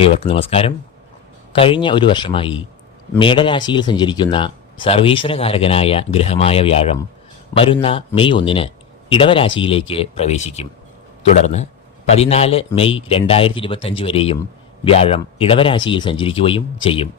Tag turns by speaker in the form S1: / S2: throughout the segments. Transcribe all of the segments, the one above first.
S1: ഏവർക്കും നമസ്കാരം. കഴിഞ്ഞ ഒരു വർഷമായി മേടരാശിയിൽ സഞ്ചരിക്കുന്ന സർവീശ്വരകാരകനായ ഗ്രഹമായ വ്യാഴം വരുന്ന മെയ് ഒന്നിന് ഇടവരാശിയിലേക്ക് പ്രവേശിക്കും. തുടർന്ന് പതിനാല് മെയ് രണ്ടായിരത്തി ഇരുപത്തഞ്ച് വരെയും വ്യാഴം ഇടവരാശിയിൽ സഞ്ചരിക്കുകയും ചെയ്യും.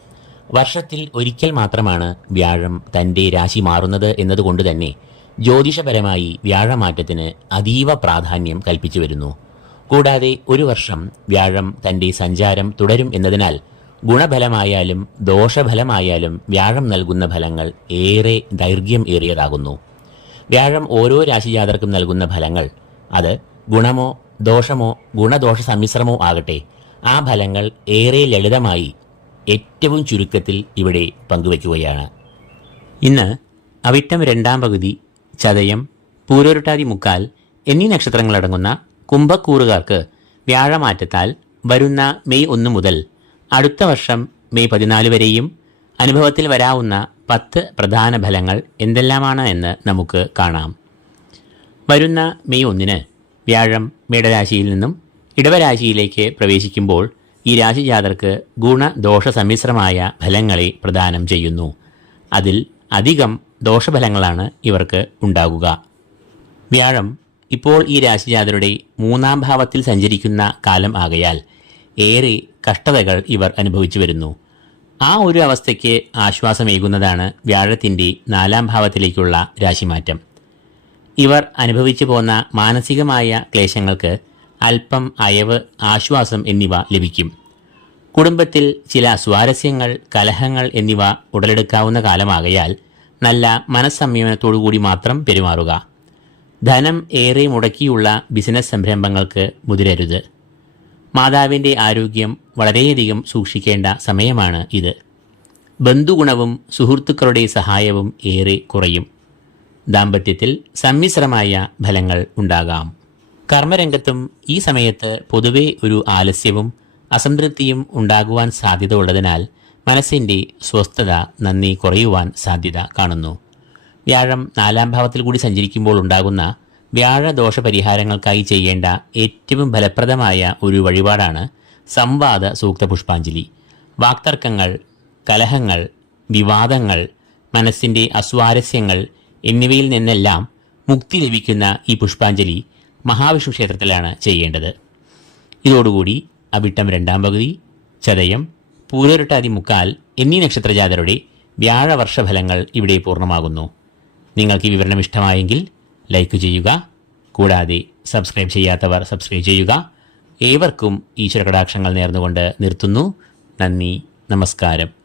S1: വർഷത്തിൽ ഒരിക്കൽ മാത്രമാണ് വ്യാഴം തന്റെ രാശി മാറുന്നത് എന്നതുകൊണ്ട് തന്നെ ജ്യോതിഷപരമായി വ്യാഴമാറ്റത്തിന് അതീവ പ്രാധാന്യം കൽപ്പിച്ചു വരുന്നു. കൂടാതെ ഒരു വർഷം വ്യാഴം തന്റെ സഞ്ചാരം തുടരും എന്നതിനാൽ ഗുണഫലമായാലും ദോഷഫലമായാലും വ്യാഴം നൽകുന്ന ഫലങ്ങൾ ഏറെ ദൈർഘ്യം ഏറിയതാകുന്നു. വ്യാഴം ഓരോ രാശിജാതർക്കും നൽകുന്ന ഫലങ്ങൾ അത് ഗുണമോ ദോഷമോ ഗുണദോഷ സമ്മിശ്രമോ ആകട്ടെ ആ ഫലങ്ങൾ ഏറെ ലളിതമായി ഏറ്റവും ചുരുക്കത്തിൽ ഇവിടെ പങ്കുവയ്ക്കുകയാണ് ഇന്ന് അവിട്ടം രണ്ടാം പകുതി ചതയം പൂരോരുട്ടാതി മുക്കാൽ എന്നീ നക്ഷത്രങ്ങളടങ്ങുന്ന കുംഭക്കൂറുകാർക്ക് വ്യാഴമാറ്റത്താൽ വരുന്ന മെയ് ഒന്ന് മുതൽ അടുത്ത വർഷം മെയ് പതിനാല് വരെയും അനുഭവത്തിൽ വരാവുന്ന പത്ത് പ്രധാന ഫലങ്ങൾ എന്തെല്ലാമാണ് എന്ന് നമുക്ക് കാണാം. വരുന്ന മെയ് ഒന്നിന് വ്യാഴം മേടരാശിയിൽ നിന്നും ഇടവരാശിയിലേക്ക് പ്രവേശിക്കുമ്പോൾ ഈ രാശിജാതർക്ക് ഗുണദോഷ സമ്മിശ്രമായ ഫലങ്ങളെ പ്രദാനം ചെയ്യുന്നു. അതിൽ അധികം ദോഷഫലങ്ങളാണ് ഇവർക്ക് ഉണ്ടാകുക. വ്യാഴം ഇപ്പോൾ ഈ രാശിജാതരുടെ മൂന്നാം ഭാവത്തിൽ സഞ്ചരിക്കുന്ന കാലം ആകയാൽ ഏറെ കഷ്ടതകൾ ഇവർ അനുഭവിച്ചു വരുന്നു. ആ ഒരു അവസ്ഥയ്ക്ക് ആശ്വാസമേകുന്നതാണ് വ്യാഴത്തിന്റെ നാലാം ഭാവത്തിലേക്കുള്ള രാശിമാറ്റം. ഇവർ അനുഭവിച്ചു പോന്ന മാനസികമായ ക്ലേശങ്ങൾക്ക് അല്പം അയവ് ആശ്വാസം എന്നിവ ലഭിക്കും. കുടുംബത്തിൽ ചില സ്വാരസ്യങ്ങൾ കലഹങ്ങൾ എന്നിവ ഉടലെടുക്കാവുന്ന കാലമാകയാൽ നല്ല മനസ്സംയമനത്തോടുകൂടി മാത്രം പെരുമാറുക. ധനം ഏറെ മുടക്കിയുള്ള ബിസിനസ് സംരംഭങ്ങൾക്ക് മുതിരരുത്. മാതാവിന്റെ ആരോഗ്യം വളരെയധികം സൂക്ഷിക്കേണ്ട സമയമാണ് ഇത്. ബന്ധുഗുണവും സുഹൃത്തുക്കളുടെ സഹായവും ഏറെ കുറയും. ദാമ്പത്യത്തിൽ സമ്മിശ്രമായ ഫലങ്ങൾ ഉണ്ടാകാം. കർമ്മരംഗത്തും ഈ സമയത്ത് പൊതുവെ ഒരു ആലസ്യവും അസംതൃപ്തിയും ഉണ്ടാകുവാൻ സാധ്യത ഉള്ളതിനാൽ മനസ്സിന്റെ സ്വസ്ഥത നന്ദി കുറയുവാൻ സാധ്യത കാണുന്നു. വ്യാഴം നാലാം ഭാവത്തിൽ കൂടി സഞ്ചരിക്കുമ്പോൾ ഉണ്ടാകുന്ന വ്യാഴദോഷ പരിഹാരങ്ങൾക്കായി ചെയ്യേണ്ട ഏറ്റവും ഫലപ്രദമായ ഒരു വഴിപാടാണ് സംവാദ സൂക്ത പുഷ്പാഞ്ജലി വാക്തർക്കങ്ങൾ കലഹങ്ങൾ വിവാദങ്ങൾ മനസ്സിന്റെ അസ്വാരസ്യങ്ങൾ എന്നിവയിൽ നിന്നെല്ലാം മുക്തി ലഭിക്കുന്ന ഈ പുഷ്പാഞ്ജലി മഹാവിഷ്ണു ക്ഷേത്രത്തിലാണ് ചെയ്യേണ്ടത്. ഇതോടുകൂടി അവിട്ടം രണ്ടാം പകുതി ചതയം പൂരരട്ടാതി മുക്കാൽ എന്നീ നക്ഷത്രജാതരുടെ വ്യാഴവർഷഫലങ്ങൾ ഇവിടെ പൂർണമാകുന്നു. നിങ്ങൾക്ക് ഈ വിവരണം ഇഷ്ടമായെങ്കിൽ ലൈക്ക് ചെയ്യുക. കൂടാതെ സബ്സ്ക്രൈബ് ചെയ്യാത്തവർ സബ്സ്ക്രൈബ് ചെയ്യുക. ഏവർക്കും ഈശ്വര കടാക്ഷങ്ങൾ നേർന്നുകൊണ്ട് നിർത്തുന്നു. നന്ദി. നമസ്കാരം.